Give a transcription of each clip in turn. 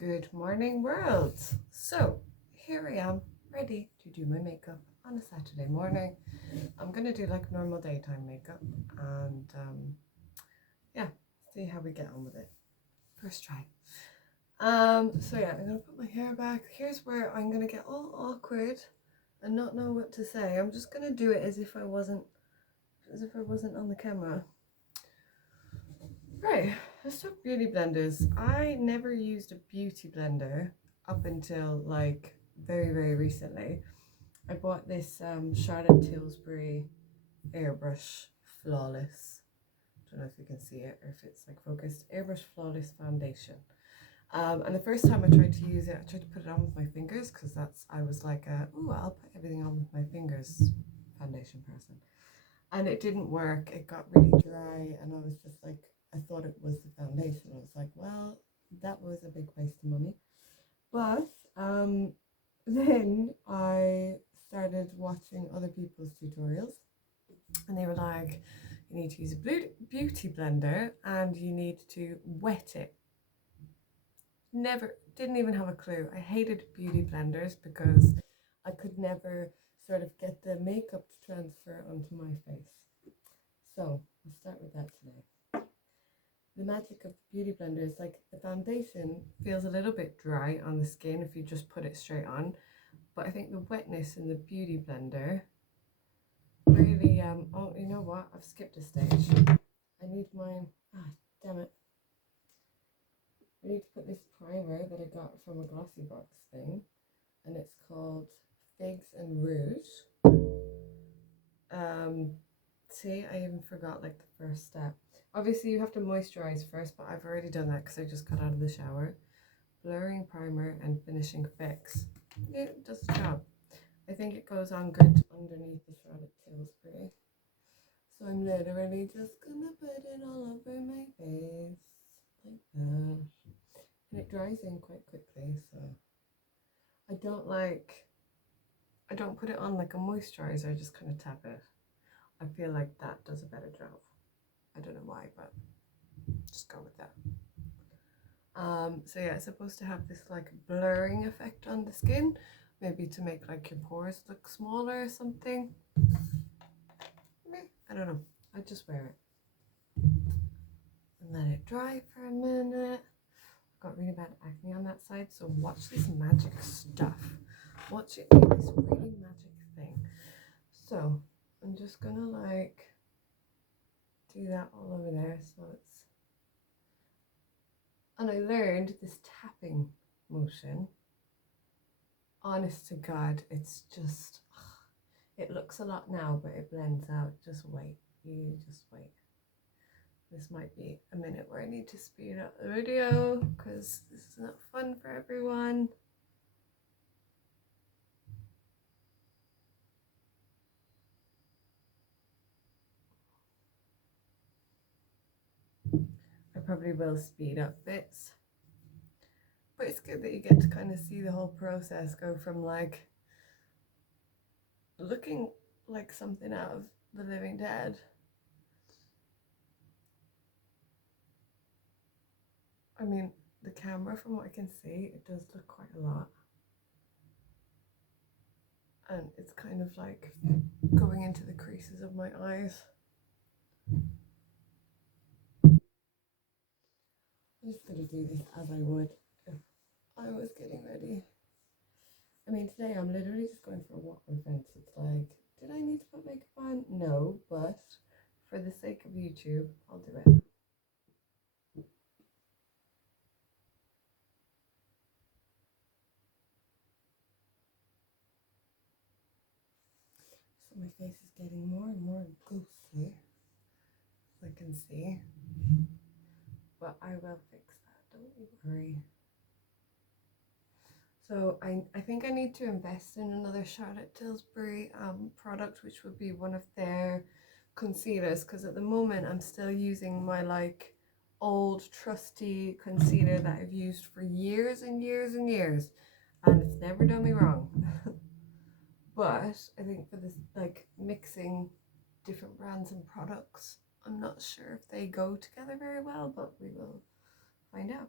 Good morning, world. So here I am, ready to do my makeup on a Saturday morning. I'm gonna do like normal daytime makeup and yeah, see how we get on with it. First try. So yeah, I'm gonna put my hair back. Here's where I'm gonna get all awkward and not know what to say. I'm just gonna do it as if I wasn't on the camera. Right, let's talk beauty blenders. I never used a beauty blender up until like very recently. I bought this Charlotte Tilbury Airbrush Flawless. Don't know if you can see it or if it's like focused. Airbrush Flawless Foundation. And the first time I tried to use it, I tried to put it on with my fingers because I was like, ooh, I'll put everything on with my fingers foundation person. And it didn't work. It got really dry and I was just like, I thought it was the foundation. I was like, well, that was a big waste of money. But then I started watching other people's tutorials and they were like, you need to use a beauty blender and you need to wet it. Didn't even have a clue. I hated beauty blenders because I could never sort of get the makeup to transfer onto my face. So we'll start with that today. The magic of the beauty blender is like the foundation feels a little bit dry on the skin if you just put it straight on, but I think the wetness in the beauty blender really oh, you know what, I've skipped a stage. I need mine. Damn it. I need to put this primer that I got from a glossy box thing, and it's called Figs and Rouge. See, I even forgot like the first step. Obviously you have to moisturize first, but I've already done that because I just got out of the shower. Blurring primer and finishing fix. It does the job. I think it goes on good underneath the Charlotte Tilbury. So I'm literally just gonna put it all over my face like that. And it dries in quite quickly, so I don't put it on like a moisturizer, I just kind of tap it. I feel like that does a better job. I don't know why, but just go with that. So yeah, it's supposed to have this like blurring effect on the skin, maybe to make like your pores look smaller or something. I don't know. I just wear it and let it dry for a minute. I've got really bad acne on that side, so watch this magic stuff. Watch it do this really magic thing. So I'm just gonna like do that all over there, so it's. And I learned this tapping motion. Honest to God, it's just, it looks a lot now, but it blends out. Just wait. You just wait. This might be a minute where I need to speed up the video because this is not fun for everyone. I probably will speed up bits. But it's good that you get to kind of see the whole process go from like looking like something out of the living dead. I mean, the camera, from what I can see, it does look quite a lot. And it's kind of like going into the creases of my eyes. I'm just gonna do this as I would if I was getting ready. I mean, today I'm literally just going for a walk on fence. It's like, did I need to put makeup on? No, but for the sake of YouTube, I'll do it. So my face is getting more and more ghostly, as I can see. But I will fix that, don't you worry. So I think I need to invest in another Charlotte Tilbury product, which would be one of their concealers, because at the moment I'm still using my like old trusty concealer that I've used for years and years and years, and it's never done me wrong. But I think for this like mixing different brands and products, I'm not sure if they go together very well, but we will find out.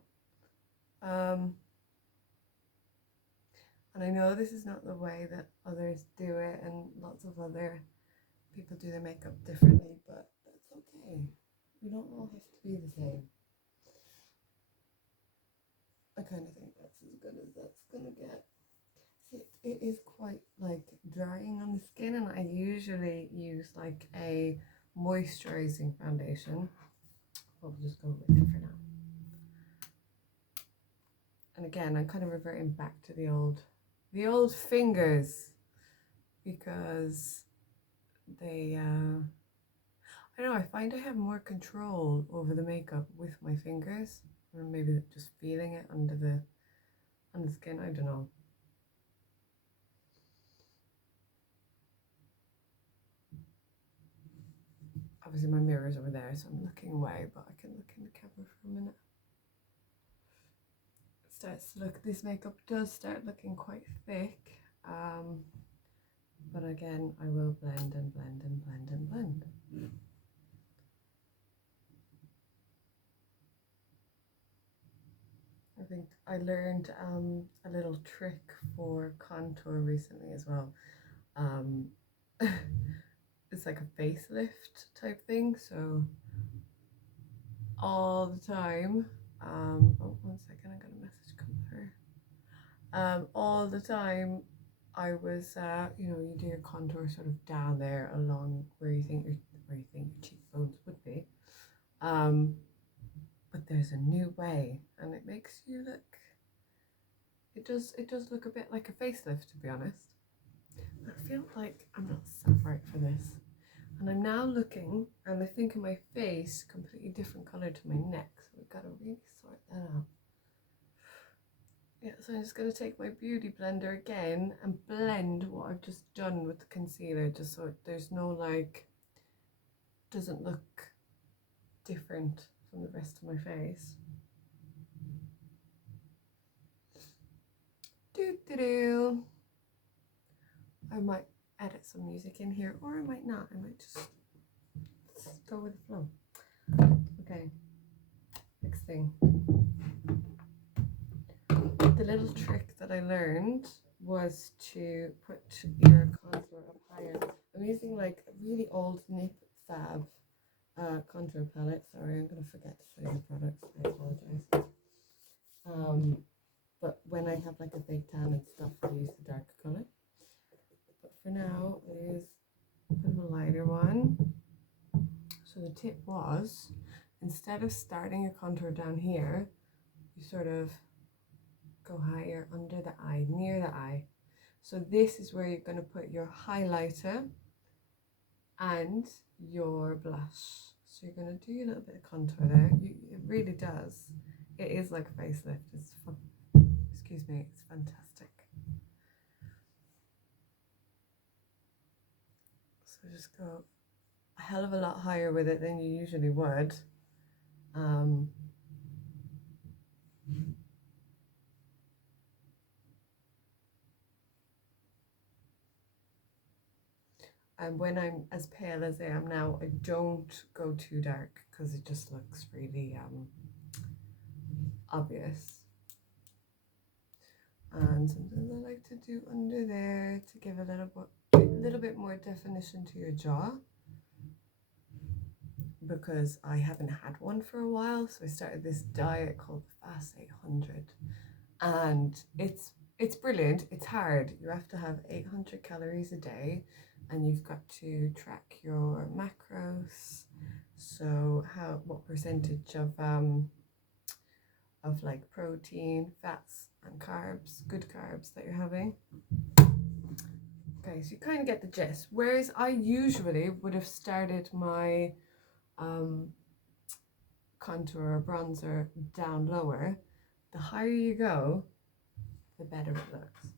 And I know this is not the way that others do it, and lots of other people do their makeup differently, but that's okay. We don't all have to be the same. I kind of think that's as good as that's gonna get. See, it is quite like drying on the skin, and I usually use like a moisturizing foundation. We'll just go with it for now. And again, I'm kind of reverting back to the old fingers, because they I don't know, I find I have more control over the makeup with my fingers, or maybe just feeling it under the skin. I don't know. Obviously my mirror's over there, so I'm looking away, but I can look in the camera for a minute. It starts to look, this makeup does start looking quite thick, but again, I will blend and blend and blend and blend. I think I learned a little trick for contour recently as well. It's like a facelift type thing, so all the time, oh, 1 second, I got a message come through. All the time I was, you know, you do your contour sort of down there along where you think your cheekbones would be. But there's a new way, and it makes you look, it does look a bit like a facelift, to be honest. I feel like I'm not set right for this. And I'm now looking, and I think in my face, completely different colour to my neck. So we've got to really sort that out. Yeah, so I'm just going to take my beauty blender again and blend what I've just done with the concealer, just so there's no like, doesn't look different from the rest of my face. I might edit some music in here, or I might not. I might just go with the flow. Okay, next thing. The little trick that I learned was to put your contour up higher. I'm using like a really old Nip Fab contour palette. Sorry, I'm going to forget to show you the products. I apologize. But when I have like a fake tan and stuff, I use the darker colour. But for now, it is a bit of a lighter one. So the tip was, instead of starting your contour down here, you sort of go higher under the eye, near the eye. So this is where you're going to put your highlighter and your blush. So you're going to do a little bit of contour there. It really does. It is like a facelift. It's fun. Excuse me, it's fantastic. So just go a hell of a lot higher with it than you usually would. And when I'm as pale as I am now, I don't go too dark because it just looks really obvious. And sometimes I like to do under there to give a little bit more definition to your jaw, because I haven't had one for a while. So I started this diet called the Fast 800, and it's brilliant. It's hard. You have to have 800 calories a day, and you've got to track your macros. So what percentage of like protein, fats and carbs, good carbs that you're having. Okay, so you kind of get the gist. Whereas I usually would have started my contour or bronzer down lower. The higher you go, the better it looks.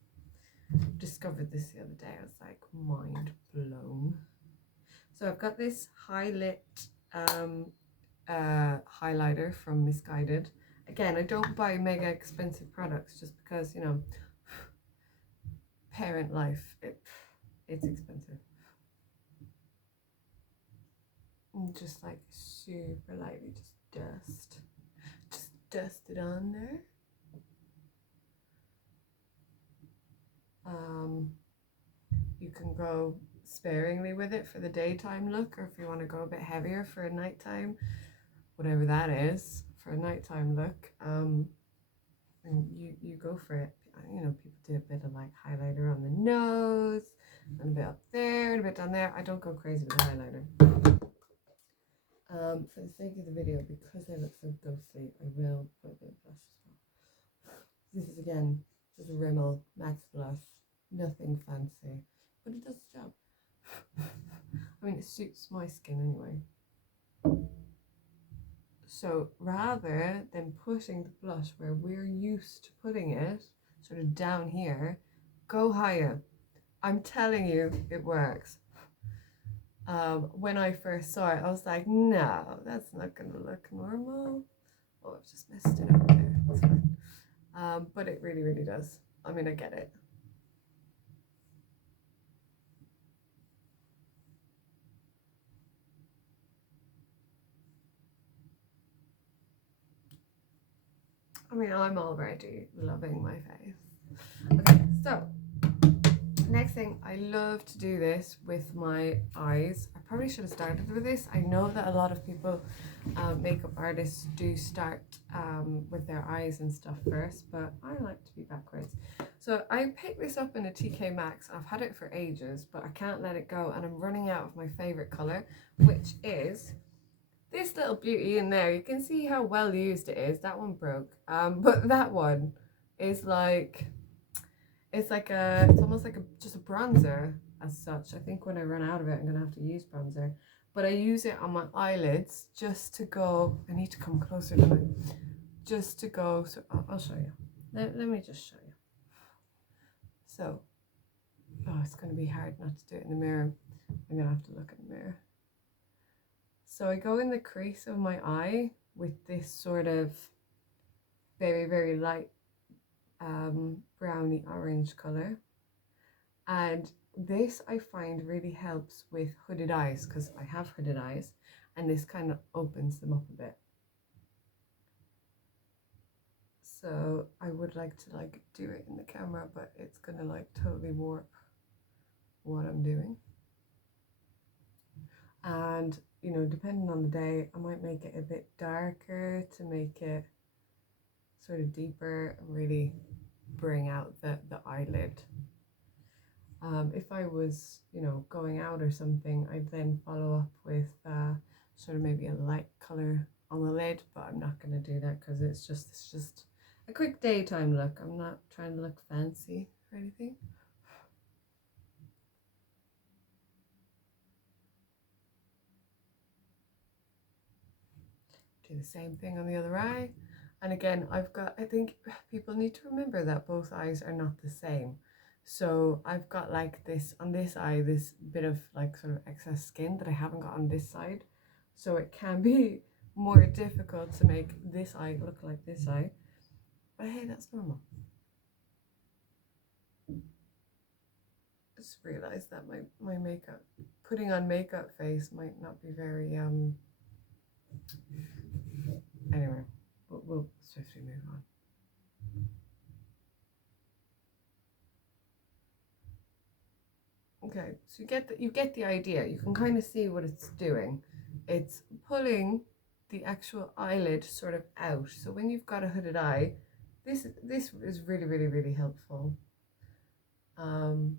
Discovered this the other day. I was like, mind blown. So I've got this highlight highlighter from Misguided. Again, I don't buy mega expensive products just because, you know, parent life, it's expensive. And just like super lightly, just dust it on there. can go sparingly with it for the daytime look, or if you want to go a bit heavier for a nighttime, whatever that is, for a nighttime look, and you go for it. You know, people do a bit of like highlighter on the nose, and a bit up there, and a bit down there. I don't go crazy with the highlighter. For the sake of the video, because I look so ghostly, I will put a bit of blush as well. This is again just a Rimmel Max Blush, nothing fancy, but it does the job. I mean, it suits my skin anyway. So rather than putting the blush where we're used to putting it, sort of down here, go higher. I'm telling you, it works. When I first saw it, I was like, no, that's not going to look normal. Oh, I've just messed it up there. It's fine. But it really, really does. I mean, I get it. I mean, I'm already loving my face. Okay, so next thing, I love to do this with my eyes. I probably should have started with this. I know that a lot of people, makeup artists, do start with their eyes and stuff first, but I like to be backwards. So I picked this up in a TK Maxx. I've had it for ages, but I can't let it go, and I'm running out of my favorite color, which is this little beauty in there. You can see how well used it is. That one broke, but that one is like, it's almost like just a bronzer as such. I think when I run out of it, I'm gonna have to use bronzer, but I use it on my eyelids just to go. I need to come closer to it, just to go. So I'll show you. Let me just show you. So, oh, it's gonna be hard not to do it in the mirror. I'm gonna have to look in the mirror. So I go in the crease of my eye with this sort of very, very light browny orange color, and this I find really helps with hooded eyes, because I have hooded eyes, and this kind of opens them up a bit. So I would like to like do it in the camera, but it's gonna like totally warp what I'm doing. And you know, depending on the day, I might make it a bit darker to make it sort of deeper and really bring out the eyelid. If I was, you know, going out or something, I'd then follow up with sort of maybe a light color on the lid, but I'm not going to do that because it's just a quick daytime look. I'm not trying to look fancy or anything. Do the same thing on the other eye. And again, I think people need to remember that both eyes are not the same. So I've got like this on this eye, this bit of like sort of excess skin that I haven't got on this side. So it can be more difficult to make this eye look like this eye. But hey, that's normal. Just realized that my makeup, putting on makeup face might not be very, anyway, we'll swiftly move on. Okay, so you get the idea. You can kind of see what it's doing. It's pulling the actual eyelid sort of out. So when you've got a hooded eye, this is really, really, really helpful. I'm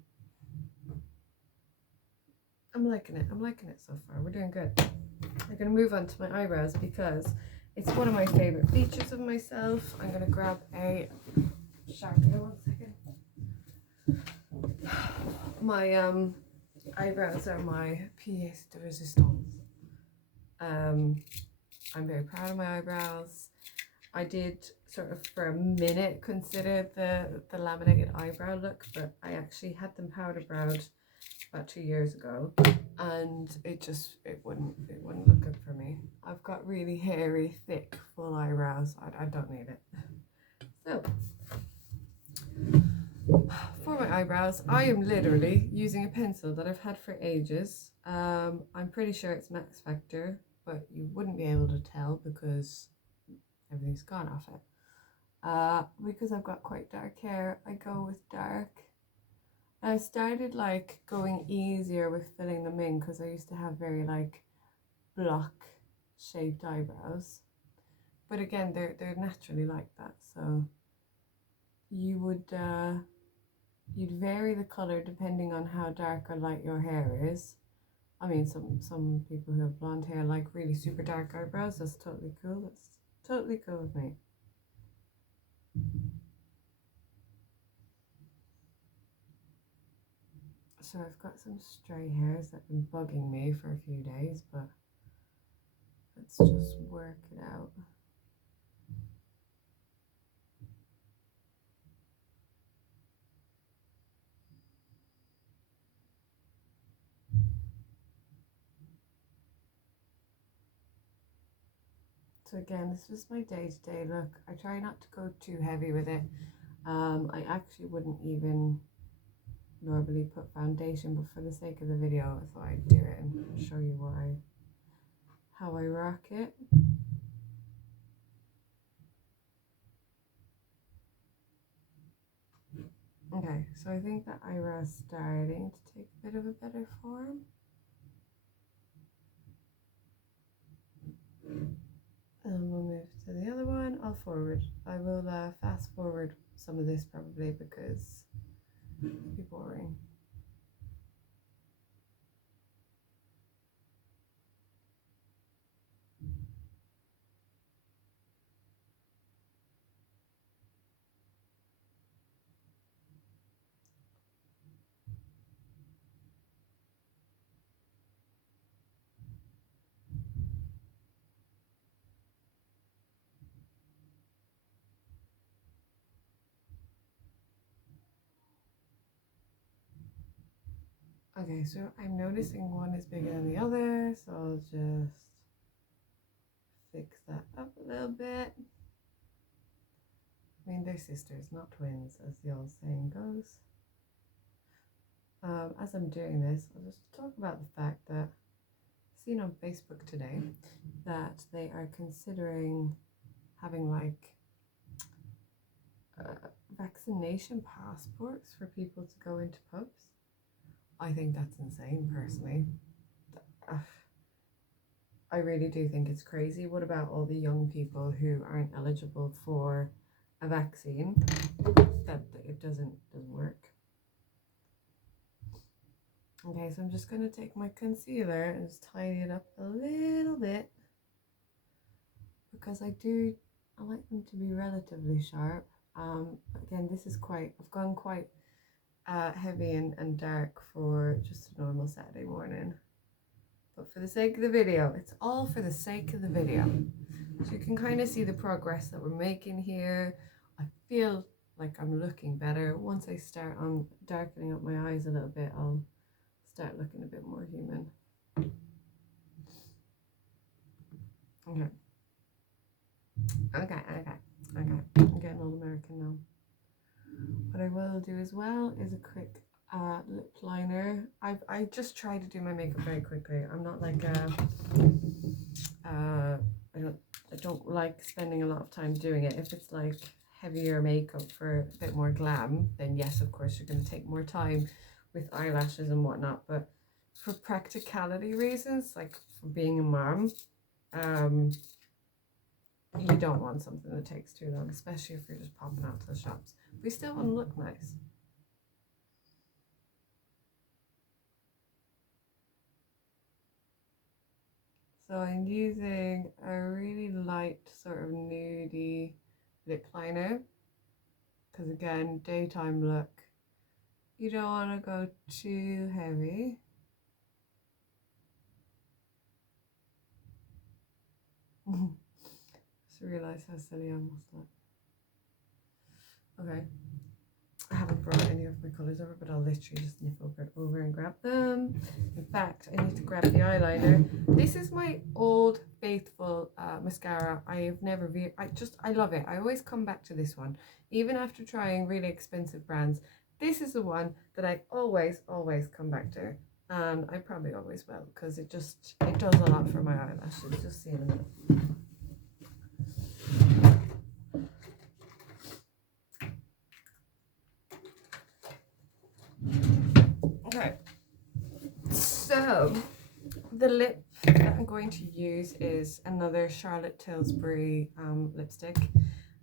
liking it. I'm liking it so far. We're doing good. I'm gonna move on to my eyebrows because it's one of my favorite features of myself. I'm gonna grab a Sharpie. 1 second. My eyebrows are my pièce de résistance. I'm very proud of my eyebrows. I did sort of for a minute consider the laminated eyebrow look, but I actually had them powder browed about 2 years ago, and it wouldn't look good for me. I've got really hairy, thick, full eyebrows. I don't need it. So for my eyebrows, I am literally using a pencil that I've had for ages. I'm pretty sure it's Max Factor, but you wouldn't be able to tell because everything's gone off it. Because I've got quite dark hair, I go with dark. I started like going easier with filling them in because I used to have very like block shaped eyebrows. But again, they're naturally like that, so you would you'd vary the color depending on how dark or light your hair is. I mean, some people who have blonde hair like really super dark eyebrows. That's totally cool. That's totally cool with me. So I've got some stray hairs that have been bugging me for a few days, but let's just work it out. So again, this is my day-to-day look. I try not to go too heavy with it. I actually wouldn't even normally put foundation, but for the sake of the video, I thought I'd do it and show you how I rock it. Okay, so I think the eyebrow is starting to take a bit of a better form. And we'll move to the other one. I'll forward. I will fast forward some of this probably because it'll be boring. Okay, so I'm noticing one is bigger than the other, so I'll just fix that up a little bit. I mean, they're sisters, not twins, as the old saying goes. As I'm doing this, I'll just talk about the fact that I've seen on Facebook today that they are considering having like vaccination passports for people to go into pubs. I think that's insane, personally. I really do think it's crazy. What about all the young people who aren't eligible for a vaccine? That it doesn't work. Okay, so I'm just going to take my concealer and just tidy it up a little bit because I like them to be relatively sharp. Again, this is I've gone quite heavy and dark for just a normal Saturday morning. But for the sake of the video, it's all for the sake of the video. So you can kind of see the progress that we're making here. I feel like I'm looking better. Once I start on darkening up my eyes a little bit, I'll start looking a bit more human. Okay. I'm getting all American now. What I will do as well is a quick lip liner. I just try to do my makeup very quickly. I'm not like I don't like spending a lot of time doing it. If it's like heavier makeup for a bit more glam, then yes, of course you're going to take more time with eyelashes and whatnot. But for practicality reasons, like for being a mom, you don't want something that takes too long, especially if you're just popping out to the shops. We still want to look nice. So I'm using a really light sort of nudie lip liner because again, daytime look. You don't want to go too heavy. Just realised how silly I must look. Okay. I haven't brought any of my colours over, but I'll literally just nip over and grab them. In fact, I need to grab the eyeliner. This is my old faithful mascara. I love it. I always come back to this one. Even after trying really expensive brands, this is the one that I always come back to. And I probably always will, because it does a lot for my eyelashes. Just see in a minute. Okay, so the lip that I'm going to use is another Charlotte Tilbury lipstick,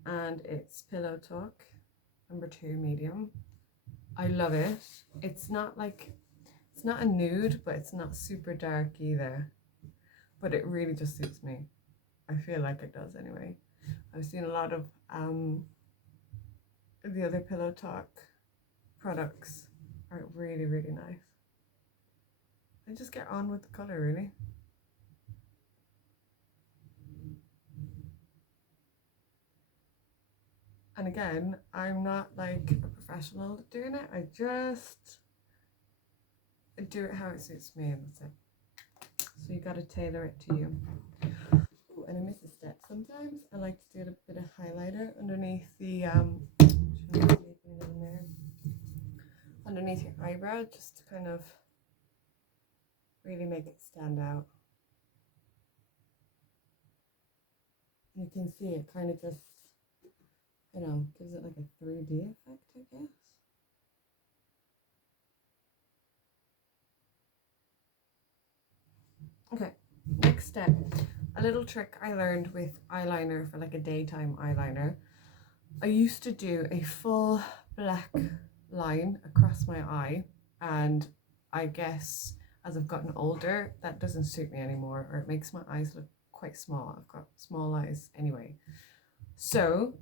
and it's Pillow Talk number 2 medium. I love it. It's not a nude, but it's not super dark either, but it really just suits me. I feel like it does anyway. I've seen a lot of the other Pillow Talk products are really, really nice. I just get on with the color, really. And again, I'm not like a professional at doing it. I just do it how it suits me, and that's it. So you got to tailor it to you. Ooh, and I miss a step sometimes. I like to do a bit of highlighter underneath the underneath your eyebrow, just to kind of really make it stand out. You can see it kind of just, you know, gives it like a 3D effect, I guess. Okay, next step. A little trick I learned with eyeliner for like a daytime eyeliner. I used to do a full black line across my eye, and I guess as I've gotten older, that doesn't suit me anymore, or it makes my eyes look quite small. I've got small eyes anyway. So,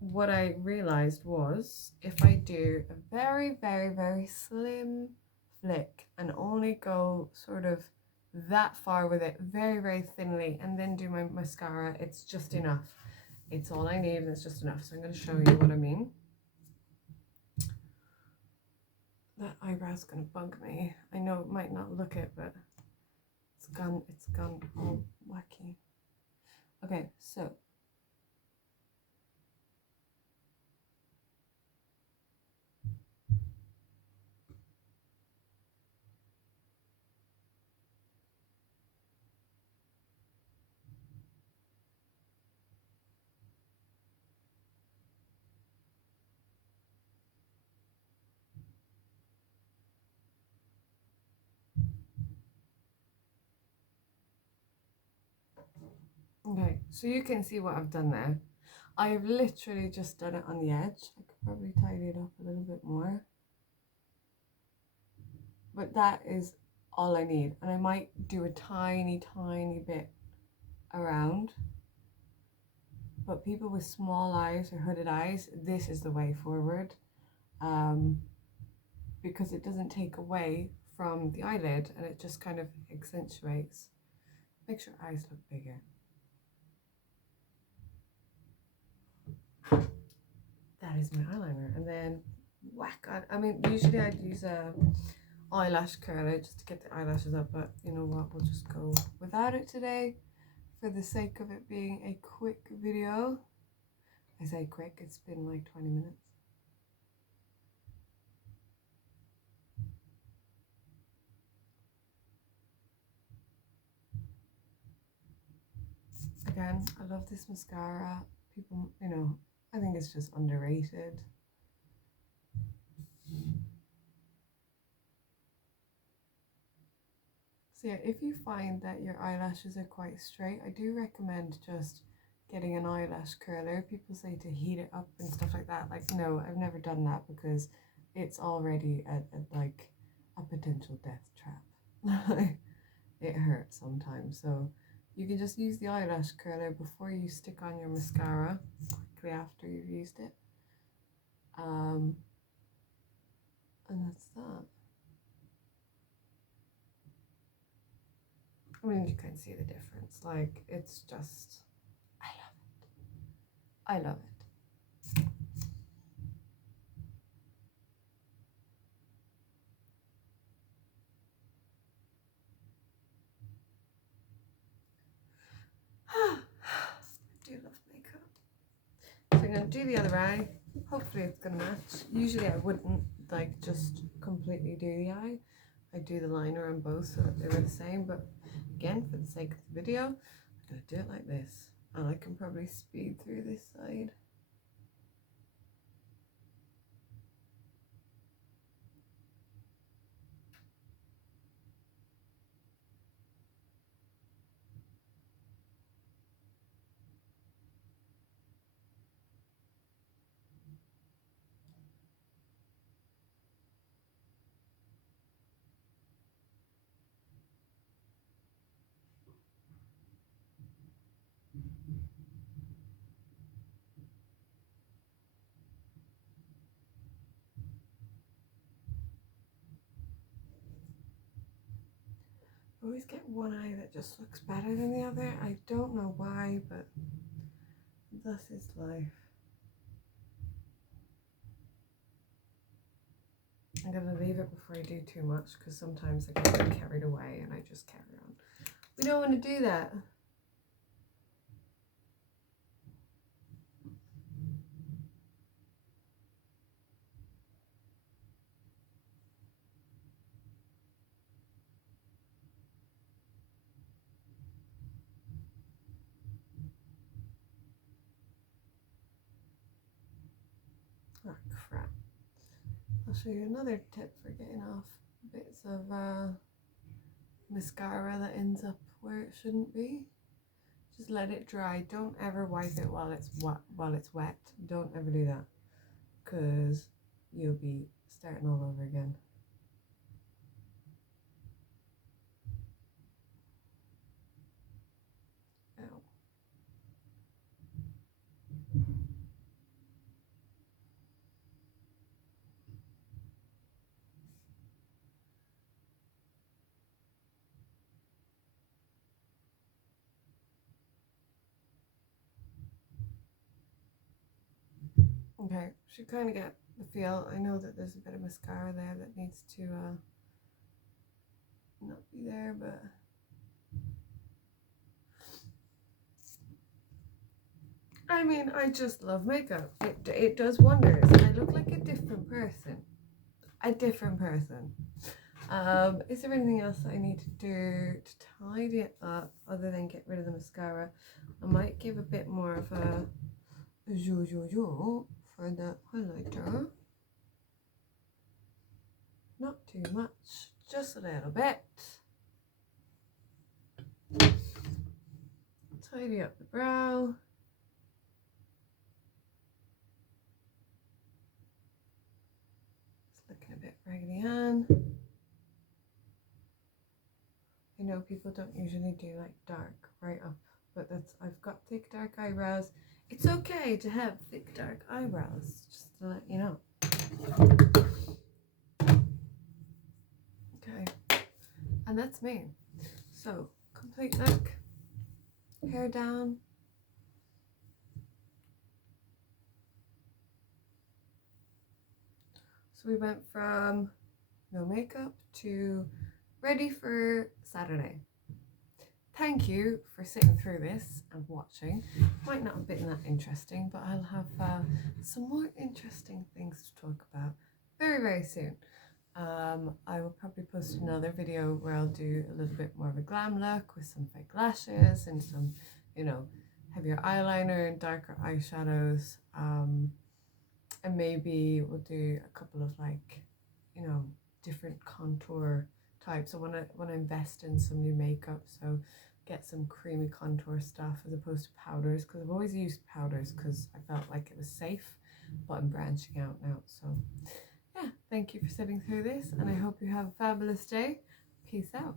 what I realized was if I do a very, very, very slim flick and only go sort of that far with it very, very thinly, and then do my mascara, it's just enough. It's all I need, and it's just enough. So I'm going to show you what I mean. That eyebrow's going to bug me. I know it might not look it, but it's gone all wacky. Okay, so okay, so you can see what I've done there. I've literally just done it on the edge. I could probably tidy it up a little bit more. But that is all I need. And I might do a tiny, tiny bit around. But people with small eyes or hooded eyes, this is the way forward. Because it doesn't take away from the eyelid, and it just kind of accentuates. Makes your eyes look bigger. That is my eyeliner. And then whack on. I mean, usually I'd use a eyelash curler just to get the eyelashes up, but you know what, we'll just go without it today for the sake of it being a quick video. I say quick, it's been like 20 minutes. Again, I love this mascara. People, you know, I think it's just underrated. So yeah, if you find that your eyelashes are quite straight, I do recommend just getting an eyelash curler. People say to heat it up and stuff like that. Like, no, I've never done that because it's already like a potential death trap. It hurts sometimes. So you can just use the eyelash curler before you stick on your mascara, quickly after you've used it. And that's that. I mean, you can see the difference. Like, it's just, I love it. I love it. I do love makeup. So I'm going to do the other eye. Hopefully it's going to match. Usually I wouldn't like just completely do the eye. I do the liner on both so that they were the same. But again, for the sake of the video, I'm going to do it like this. And I can probably speed through this side. always get one eye that just looks better than the other. I don't know why, but thus is life. I'm going to leave it before I do too much because sometimes I get carried away and I just carry on. We don't want to do that. Oh crap. I'll show you another tip for getting off bits of mascara that ends up where it shouldn't be. Just let it dry. Don't ever wipe it while it's wet. Don't ever do that, because you'll be starting all over again. Ow. Okay, should kind of get the feel. I know that there's a bit of mascara there that needs to not be there, but I mean, I just love makeup. It does wonders. I look like a different person. A different person. Is there anything else that I need to do to tidy it up other than get rid of the mascara? I might give a bit more of a for the highlighter. Not too much, just a little bit. Tidy up the brow. It's looking a bit Raggedy Ann. I know people don't usually do like dark right up, but I've got thick dark eyebrows. It's okay to have thick dark eyebrows, just to let you know. Okay, and that's me. So, complete look, hair down. So we went from no makeup to ready for Saturday. Thank you for sitting through this and watching. Might not have been that interesting, but I'll have some more interesting things to talk about very, very soon. I will probably post another video where I'll do a little bit more of a glam look with some fake lashes and some, you know, heavier eyeliner and darker eyeshadows. And maybe we'll do a couple of like, you know, different contour types. I want to invest in some new makeup, so get some creamy contour stuff as opposed to powders, because I've always used powders because I felt like it was safe, but I'm branching out now. So yeah, thank you for sitting through this, and I hope you have a fabulous day. Peace out.